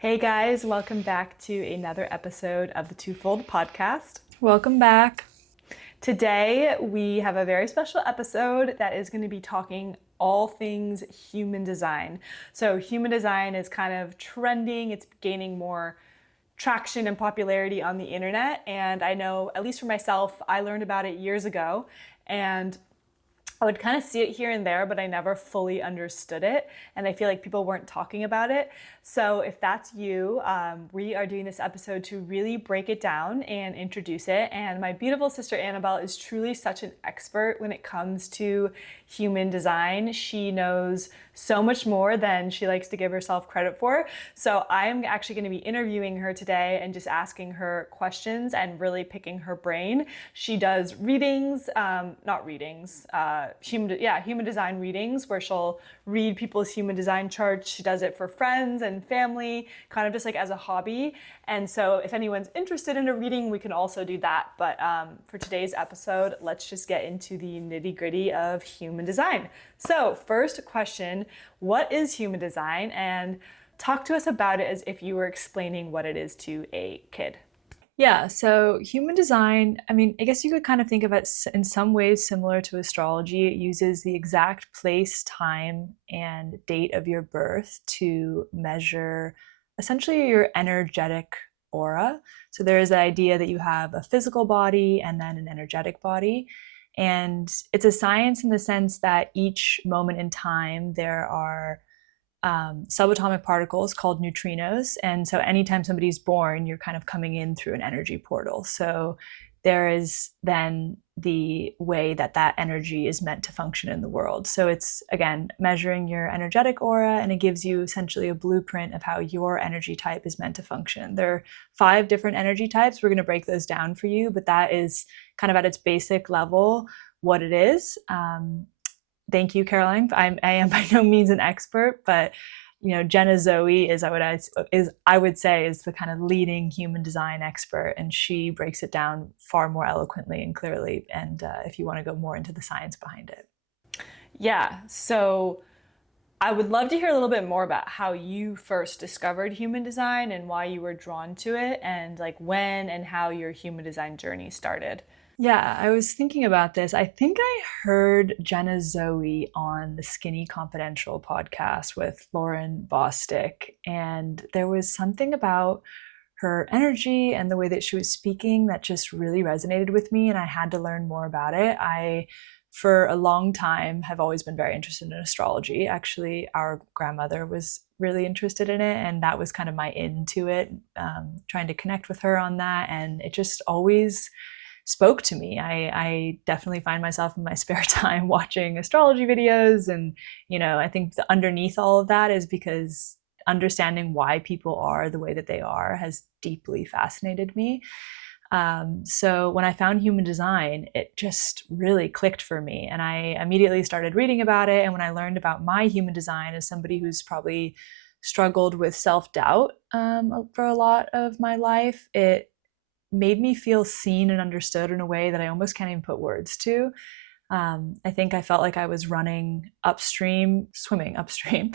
Hey guys, welcome back to another episode of the Twofold podcast. Welcome back. Today we have a very special episode that is going to be talking all things human design. So, human design is kind of trending, it's gaining more traction and popularity on the internet. And I know, at least for myself, I learned about it years ago. And I would kind of see it here and there, but I never fully understood it. And I feel like people weren't talking about it. So if that's you, we are doing this episode to really break it down and introduce it. And my beautiful sister Annabelle is truly such an expert when it comes to human design. She knows so much more than she likes to give herself credit for. So I'm actually going to be interviewing her today and just asking her questions and really picking her brain. She does readings, not readings, human design readings where she'll read people's human design charts. She does it for friends and family, kind of just like as a hobby. And so if anyone's interested in a reading, we can also do that. But for today's episode, let's just get into the nitty-gritty of human design. So first question, what is human design? And talk to us about it as if you were explaining what it is to a kid. Yeah, so human design, I guess you could kind of think of it in some ways similar to astrology. It uses the exact place, time, and date of your birth to measure essentially your energetic aura. So there is the idea that you have a physical body and then an energetic body. And it's a science in the sense that each moment in time there are subatomic particles called neutrinos. And so anytime somebody's born, you're kind of coming in through an energy portal. So there is then the way that that energy is meant to function in the world. So it's, again, measuring your energetic aura, and it gives you essentially a blueprint of how your energy type is meant to function. There are 5 different energy types. We're going to break those down for you, but that is kind of at its basic level what it is. Thank you, Caroline. I am by no means an expert, but Jenna Zoe is I would say is the kind of leading human design expert, and she breaks it down far more eloquently and clearly. And if you want to go more into the science behind it. Yeah, so I would love to hear a little bit more about how you first discovered human design and why you were drawn to it, and like when and how your human design journey started. Yeah, I was thinking about this. I think I heard Jenna Zoe on the Skinny Confidential podcast with Lauren Bostick, and there was something about her energy and the way that she was speaking that just really resonated with me, and I had to learn more about it. I, for a long time, have always been very interested in astrology. Actually, our grandmother was really interested in it, and that was kind of my into it, trying to connect with her on that, and it just always spoke to me. I definitely find myself in my spare time watching astrology videos. And, I think underneath all of that is because understanding why people are the way that they are has deeply fascinated me. So when I found human design, it just really clicked for me. And I immediately started reading about it. And when I learned about my human design as somebody who's probably struggled with self-doubt for a lot of my life, it made me feel seen and understood in a way that I almost can't even put words to. I think I felt like I was running upstream, swimming upstream,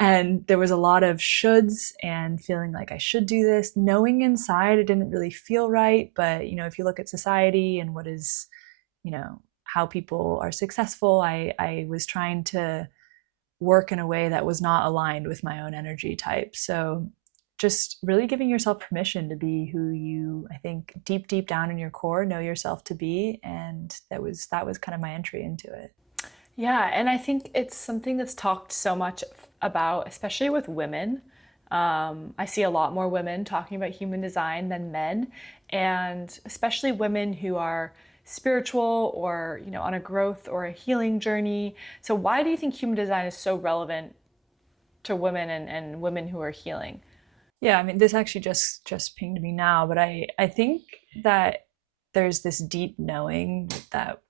and there was a lot of shoulds and feeling like I should do this, knowing inside it didn't really feel right. But, if you look at society and what is, how people are successful, I was trying to work in a way that was not aligned with my own energy type. So just really giving yourself permission to be who you, I think, deep down in your core, know yourself to be. And that was kind of my entry into it. Yeah, and I think it's something that's talked so much about, especially with women. I see a lot more women talking about human design than men, and especially women who are spiritual or, on a growth or a healing journey. So why do you think human design is so relevant to women and women who are healing? Yeah, this actually just pinged me now, but I think that there's this deep knowing that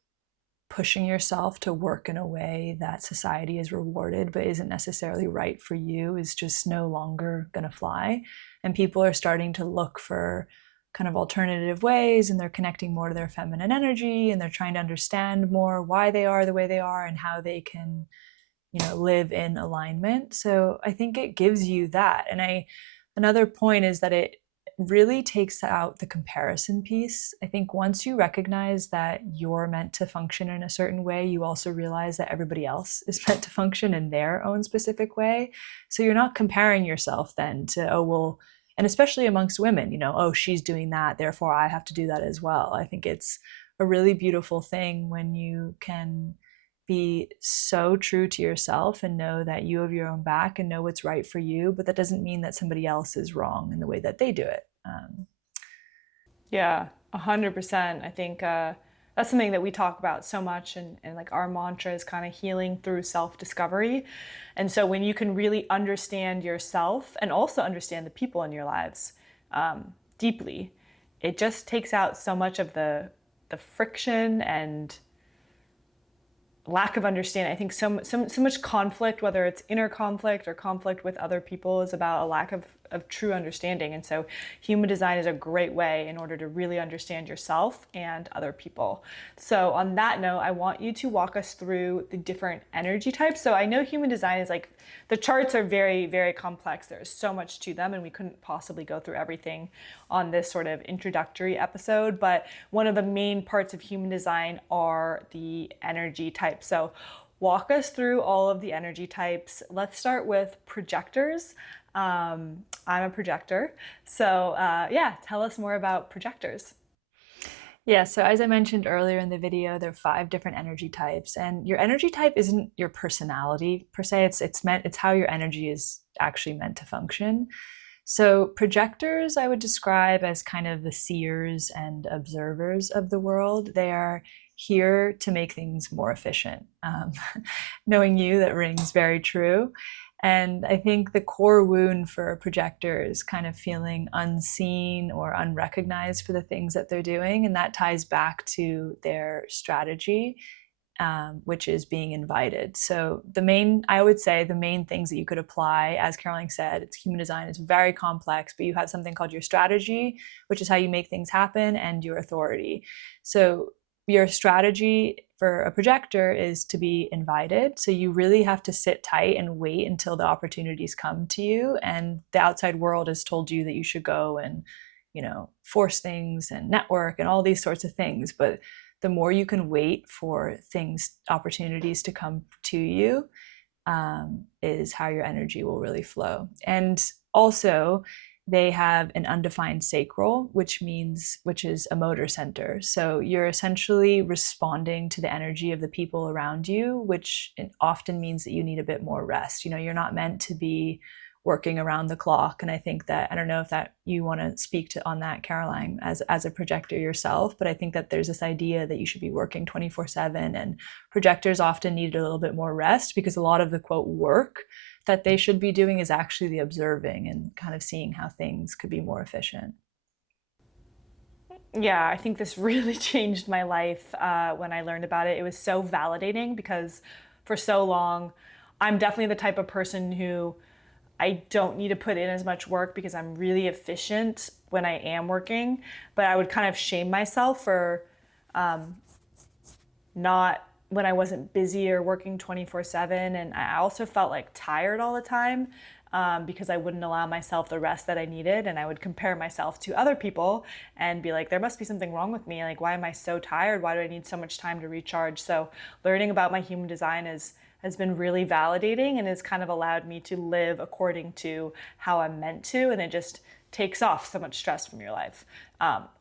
pushing yourself to work in a way that society is rewarded but isn't necessarily right for you is just no longer going to fly. And people are starting to look for kind of alternative ways, and they're connecting more to their feminine energy, and they're trying to understand more why they are the way they are and how they can live in alignment. So I think it gives you that. And another point is that it really takes out the comparison piece. I think once you recognize that you're meant to function in a certain way, you also realize that everybody else is meant to function in their own specific way. So you're not comparing yourself then to, oh, well, and especially amongst women, oh, she's doing that, therefore I have to do that as well. I think it's a really beautiful thing when you can be so true to yourself and know that you have your own back and know what's right for you, but that doesn't mean that somebody else is wrong in the way that they do it. Yeah, 100%. I think that's something that we talk about so much, and like our mantra is kind of healing through self-discovery. And so when you can really understand yourself and also understand the people in your lives deeply, it just takes out so much of the friction and lack of understanding. I think so much conflict, whether it's inner conflict or conflict with other people, is about a lack of true understanding. And so human design is a great way in order to really understand yourself and other people. So on that note, I want you to walk us through the different energy types. So I know human design is like, the charts are very, very complex. There's so much to them, and we couldn't possibly go through everything on this sort of introductory episode. But one of the main parts of human design are the energy types. So walk us through all of the energy types. Let's start with projectors. I'm a projector. So yeah, tell us more about projectors. Yeah, so as I mentioned earlier in the video, there are 5 different energy types, and your energy type isn't your personality per se. It's how your energy is actually meant to function. So projectors I would describe as kind of the seers and observers of the world. They are here to make things more efficient. Knowing you, that rings very true. And I think the core wound for a projector is kind of feeling unseen or unrecognized for the things that they're doing. And that ties back to their strategy, which is being invited. So I would say the main things that you could apply, as Caroline said, it's human design is very complex, but you have something called your strategy, which is how you make things happen, and your authority. So your strategy for a projector is to be invited. So you really have to sit tight and wait until the opportunities come to you. And the outside world has told you that you should go and, force things and network and all these sorts of things. But the more you can wait for opportunities to come to you, is how your energy will really flow. And also, they have an undefined sacral, which is a motor center. So you're essentially responding to the energy of the people around you, which often means that you need a bit more rest. You're not meant to be working around the clock. And I think that, I don't know if that you want to speak on that, Caroline, as a projector yourself, but I think that there's this idea that you should be working 24/7, and projectors often need a little bit more rest because a lot of the quote work that they should be doing is actually the observing and kind of seeing how things could be more efficient. Yeah, I think this really changed my life when I learned about it. It was so validating because for so long, I'm definitely the type of person who I don't need to put in as much work because I'm really efficient when I am working. But I would kind of shame myself for not when I wasn't busy or working 24/7. And I also felt like tired all the time because I wouldn't allow myself the rest that I needed. And I would compare myself to other people and be like, there must be something wrong with me. Like, why am I so tired? Why do I need so much time to recharge? So learning about my human design has been really validating and has kind of allowed me to live according to how I'm meant to. And it just takes off so much stress from your life.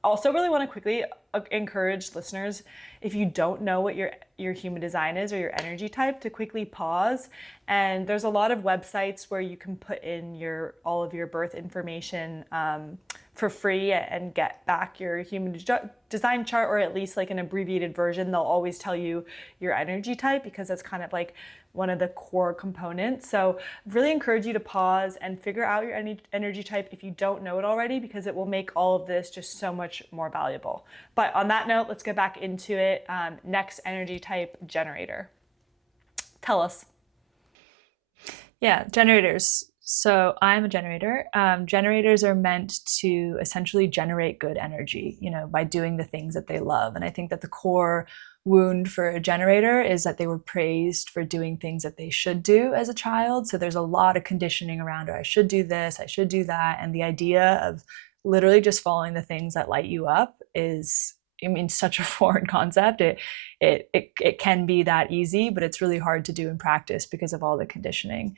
Also, really want to quickly encourage listeners, if you don't know what your human design is or your energy type, to quickly pause. And there's a lot of websites where you can put in all of your birth information for free and get back your human design chart, or at least like an abbreviated version. They'll always tell you your energy type because that's kind of like one of the core components. So I really encourage you to pause and figure out your energy type if you don't know it already, because it will make all of this just so much more valuable. But on that note, let's get back into it. Next energy type, generator. Tell us. Yeah, generators. So I'm a generator. Generators are meant to essentially generate good energy, by doing the things that they love. And I think that the core wound for a generator is that they were praised for doing things that they should do as a child. So there's a lot of conditioning around, or I should do this, I should do that. And the idea of literally just following the things that light you up is, I mean, such a foreign concept. It can be that easy, but it's really hard to do in practice because of all the conditioning.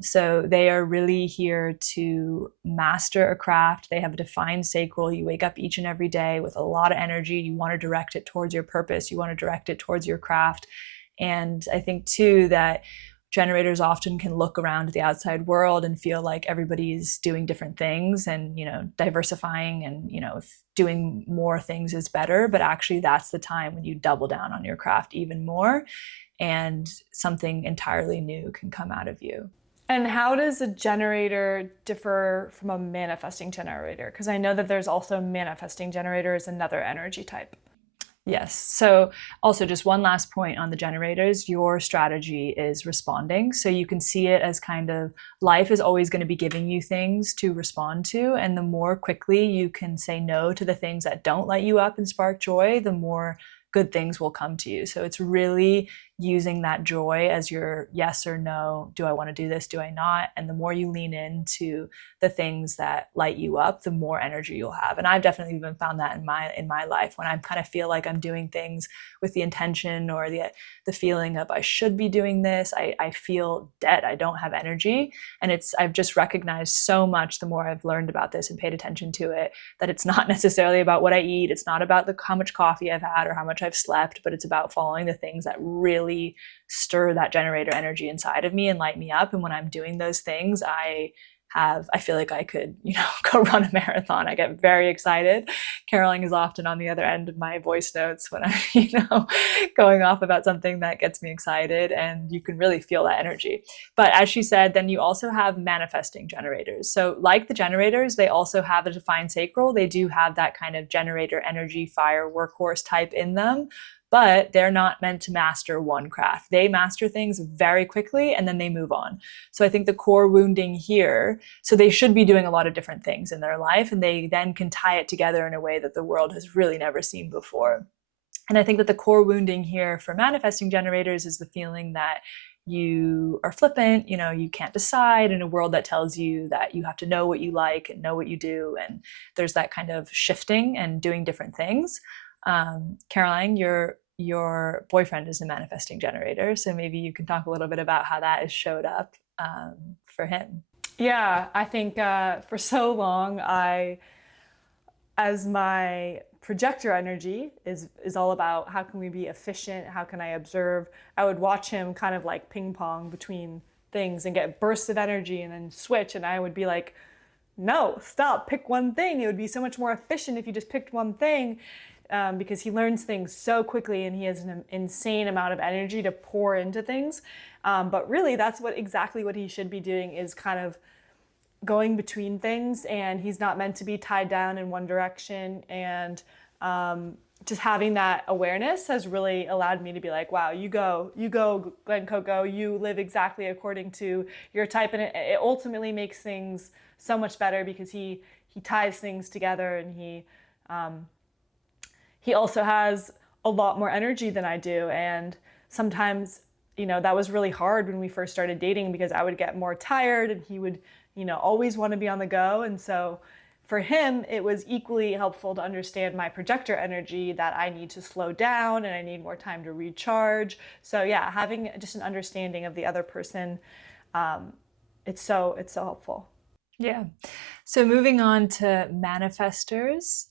So they are really here to master a craft. They have a defined sacral. You wake up each and every day with a lot of energy. You want to direct it towards your purpose. You want to direct it towards your craft. And I think too that generators often can look around the outside world and feel like everybody's doing different things and, diversifying and, doing more things is better. But actually that's the time when you double down on your craft even more, and something entirely new can come out of you. And how does a generator differ from a manifesting generator? Because I know that there's also manifesting generator as another energy type. Yes. So also just one last point on the generators, your strategy is responding. So you can see it as kind of life is always going to be giving you things to respond to. And the more quickly you can say no to the things that don't light you up and spark joy, the more good things will come to you. So it's really using that joy as your yes or no. Do I want to do this? Do I not? And the more you lean into the things that light you up, the more energy you'll have. And I've definitely even found that in my life when I kind of feel like I'm doing things with the intention or the feeling of I should be doing this. I feel dead. I don't have energy. And I've just recognized so much the more I've learned about this and paid attention to it, that it's not necessarily about what I eat. It's not about how much coffee I've had or how much I've slept, but it's about following the things that really stir that generator energy inside of me and light me up. And when I'm doing those things, I feel like I could, go run a marathon. I get very excited. Caroling is often on the other end of my voice notes when I'm, going off about something that gets me excited, and you can really feel that energy. But as she said, then you also have manifesting generators. So like the generators, they also have a defined sacral. They do have that kind of generator energy, fire, workhorse type in them, but they're not meant to master one craft. They master things very quickly and then they move on. So I think the core wounding here, so they should be doing a lot of different things in their life, and they then can tie it together in a way that the world has really never seen before. And I think that the core wounding here for manifesting generators is the feeling that you are flippant, you can't decide in a world that tells you that you have to know what you like and know what you do. And there's that kind of shifting and doing different things. Caroline, your boyfriend is a manifesting generator, so maybe you can talk a little bit about how that has showed up for him. Yeah, I think for so long, as my projector energy is all about how can we be efficient, how can I observe, I would watch him kind of like ping pong between things and get bursts of energy and then switch, and I would be like, no, stop, pick one thing. It would be so much more efficient if you just picked one thing. Because he learns things so quickly and he has an insane amount of energy to pour into things. But really, that's exactly what he should be doing, is kind of going between things, and he's not meant to be tied down in one direction. And just having that awareness has really allowed me to be like, wow, you go, Glen Coco, you live exactly according to your type. And it ultimately makes things so much better because he ties things together, and he also has a lot more energy than I do. And sometimes, that was really hard when we first started dating, because I would get more tired and he would, always want to be on the go. And so for him, it was equally helpful to understand my projector energy, that I need to slow down and I need more time to recharge. So yeah, having just an understanding of the other person, it's so helpful. Yeah. So moving on to manifestors.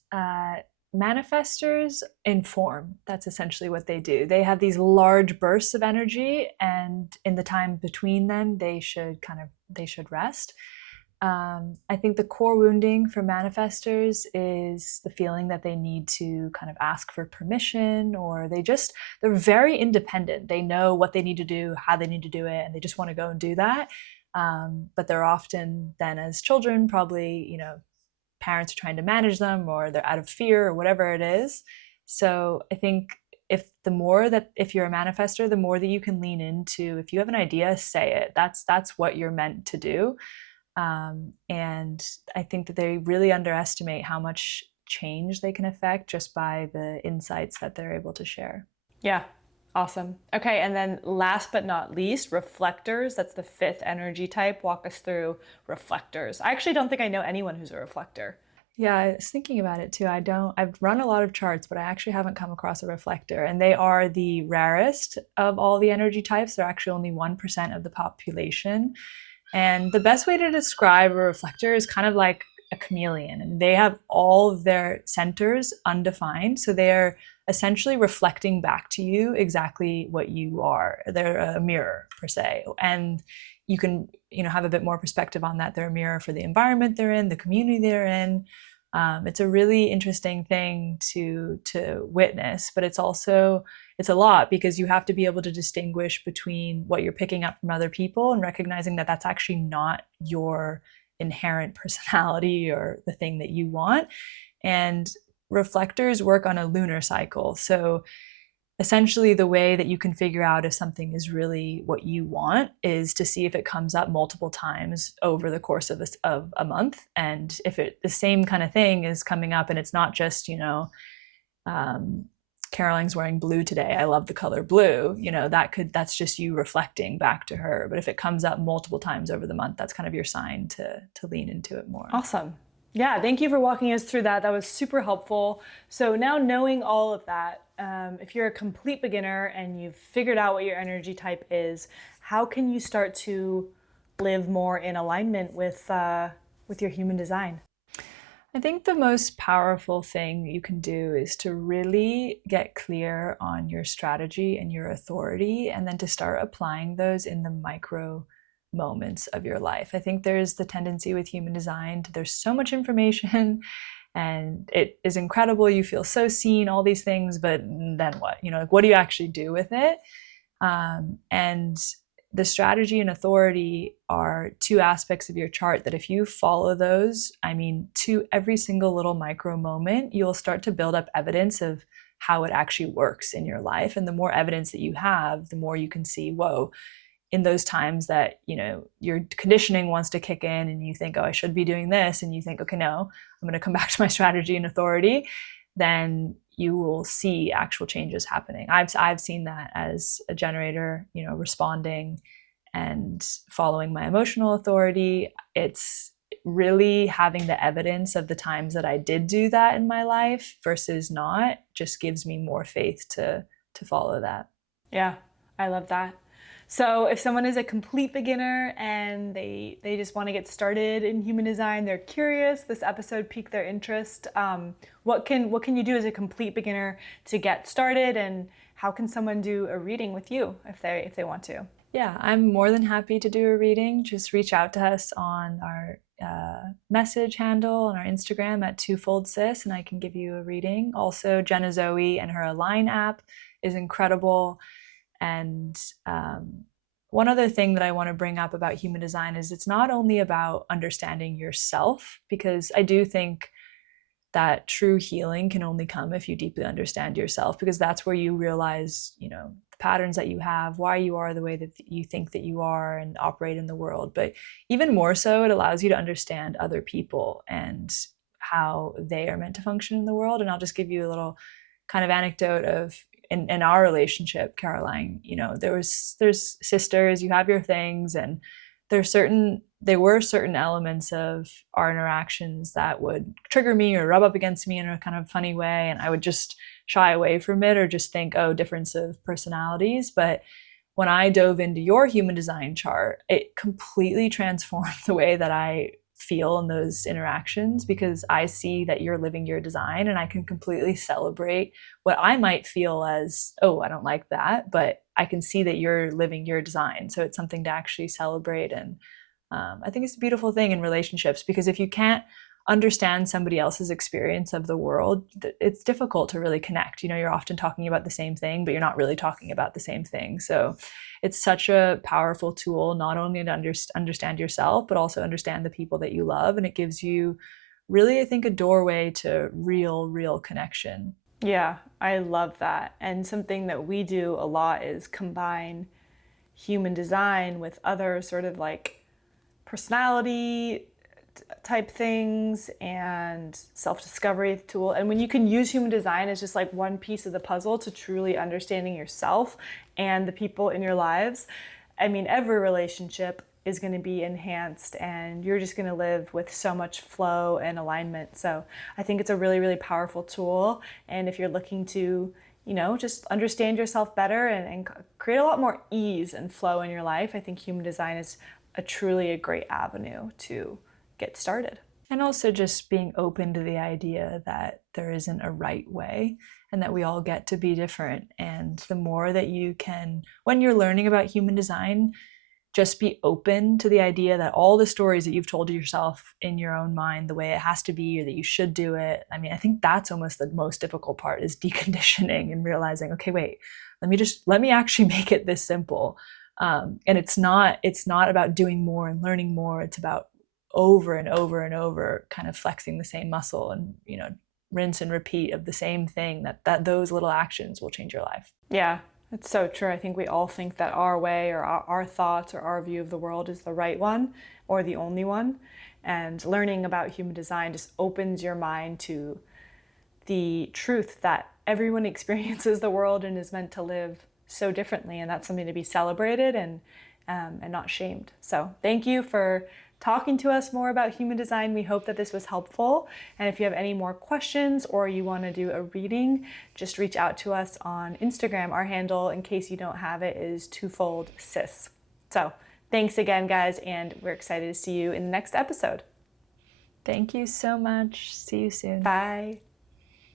Manifestors inform. That's essentially what they do. They have these large bursts of energy, and in the time between them, they should rest. I think the core wounding for manifestors is the feeling that they need to kind of ask for permission, or they're very independent. They know what they need to do, how they need to do it, and they just want to go and do that. But they're often then, as children, probably, parents are trying to manage them, or they're out of fear, or whatever it is. So I think if you're a manifestor, the more that you can lean into, if you have an idea, say it. That's what you're meant to do. And I think that they really underestimate how much change they can affect just by the insights that they're able to share. Yeah. Awesome. Okay. And then last but not least, reflectors. That's the fifth energy type. Walk us through reflectors. I actually don't think I know anyone who's a reflector. Yeah, I was thinking about it too. I've run a lot of charts, but I actually haven't come across a reflector. And they are the rarest of all the energy types. They're actually only 1% of the population. And the best way to describe a reflector is kind of like a chameleon. And they have all of their centers undefined. So they're essentially reflecting back to you exactly what you are. They're a mirror, per se. And you can, have a bit more perspective on that. They're a mirror for the environment they're in, the community they're in. It's a really interesting thing to witness, but it's a lot because you have to be able to distinguish between what you're picking up from other people and recognizing that that's actually not your inherent personality or the thing that you want. And reflectors work on a lunar cycle. So essentially the way that you can figure out if something is really what you want is to see if it comes up multiple times over the course of a month. And if the same kind of thing is coming up and it's not just, Caroline's wearing blue today, I love the color blue, that's just you reflecting back to her. But if it comes up multiple times over the month, that's kind of your sign to lean into it more. Awesome. Yeah, thank you for walking us through that. That was super helpful. So now knowing all of that, if you're a complete beginner and you've figured out what your energy type is, how can you start to live more in alignment with your human design? I think the most powerful thing you can do is to really get clear on your strategy and your authority, and then to start applying those in the micro moments of your life. I think there's the tendency with human design there's so much information and it is incredible. You feel so seen, all these things, but then what? What do you actually do with it? And the strategy and authority are two aspects of your chart that if you follow those, to every single little micro moment, you'll start to build up evidence of how it actually works in your life. And the more evidence that you have, the more you can see, whoa, in those times that, your conditioning wants to kick in and you think, oh, I should be doing this. And you think, okay, no, I'm going to come back to my strategy and authority. Then you will see actual changes happening. I've seen that as a generator, responding and following my emotional authority. It's really having the evidence of the times that I did do that in my life versus not just gives me more faith to follow that. Yeah, I love that. So if someone is a complete beginner and they just want to get started in human design, they're curious, this episode piqued their interest, what can you do as a complete beginner to get started, and how can someone do a reading with you if they want to? Yeah, I'm more than happy to do a reading. Just reach out to us on our message handle on our Instagram at twofoldsis, and I can give you a reading. Also, Jenna Zoe and her Align app is incredible. And one other thing that I want to bring up about human design is it's not only about understanding yourself, because I do think that true healing can only come if you deeply understand yourself, because that's where you realize, the patterns that you have, why you are the way that you think that you are and operate in the world. But even more so, it allows you to understand other people and how they are meant to function in the world. And I'll just give you a little kind of anecdote of in our relationship, Caroline, there's sisters, you have your things, and there were certain elements of our interactions that would trigger me or rub up against me in a kind of funny way, and I would just shy away from it or just think, oh, difference of personalities. But when I dove into your human design chart, it completely transformed the way that I feel in those interactions, because I see that you're living your design, and I can completely celebrate what I might feel as, oh, I don't like that, but I can see that you're living your design. So it's something to actually celebrate. And I think it's a beautiful thing in relationships, because if you can't understand somebody else's experience of the world, it's difficult to really connect. You're often talking about the same thing, but you're not really talking about the same thing. So it's such a powerful tool, not only to understand yourself, but also understand the people that you love. And it gives you really, I think, a doorway to real connection. Yeah, I love that. And something that we do a lot is combine human design with other sort of like personality type things and self-discovery tool. And when you can use human design as just like one piece of the puzzle to truly understanding yourself and the people in your lives, I mean, every relationship is going to be enhanced and you're just going to live with so much flow and alignment. So I think it's a really, really powerful tool. And if you're looking to, just understand yourself better and create a lot more ease and flow in your life, I think human design is truly a great avenue to get started. And also just being open to the idea that there isn't a right way and that we all get to be different. And the more that you can, when you're learning about human design, just be open to the idea that all the stories that you've told yourself in your own mind, the way it has to be or that you should do it. I mean, I think that's almost the most difficult part, is deconditioning and realizing, okay, wait, let me actually make it this simple. And it's not about doing more and learning more. It's about over and over and over kind of flexing the same muscle and, rinse and repeat of the same thing, that those little actions will change your life. Yeah, it's so true. I think we all think that our way or our thoughts or our view of the world is the right one or the only one. And learning about human design just opens your mind to the truth that everyone experiences the world and is meant to live so differently. And that's something to be celebrated and not shamed. So thank you for talking to us more about human design. We hope that this was helpful. And if you have any more questions or you want to do a reading, just reach out to us on Instagram. Our handle, in case you don't have it, is twofoldsis. So thanks again, guys, and we're excited to see you in the next episode. Thank you so much. See you soon. Bye.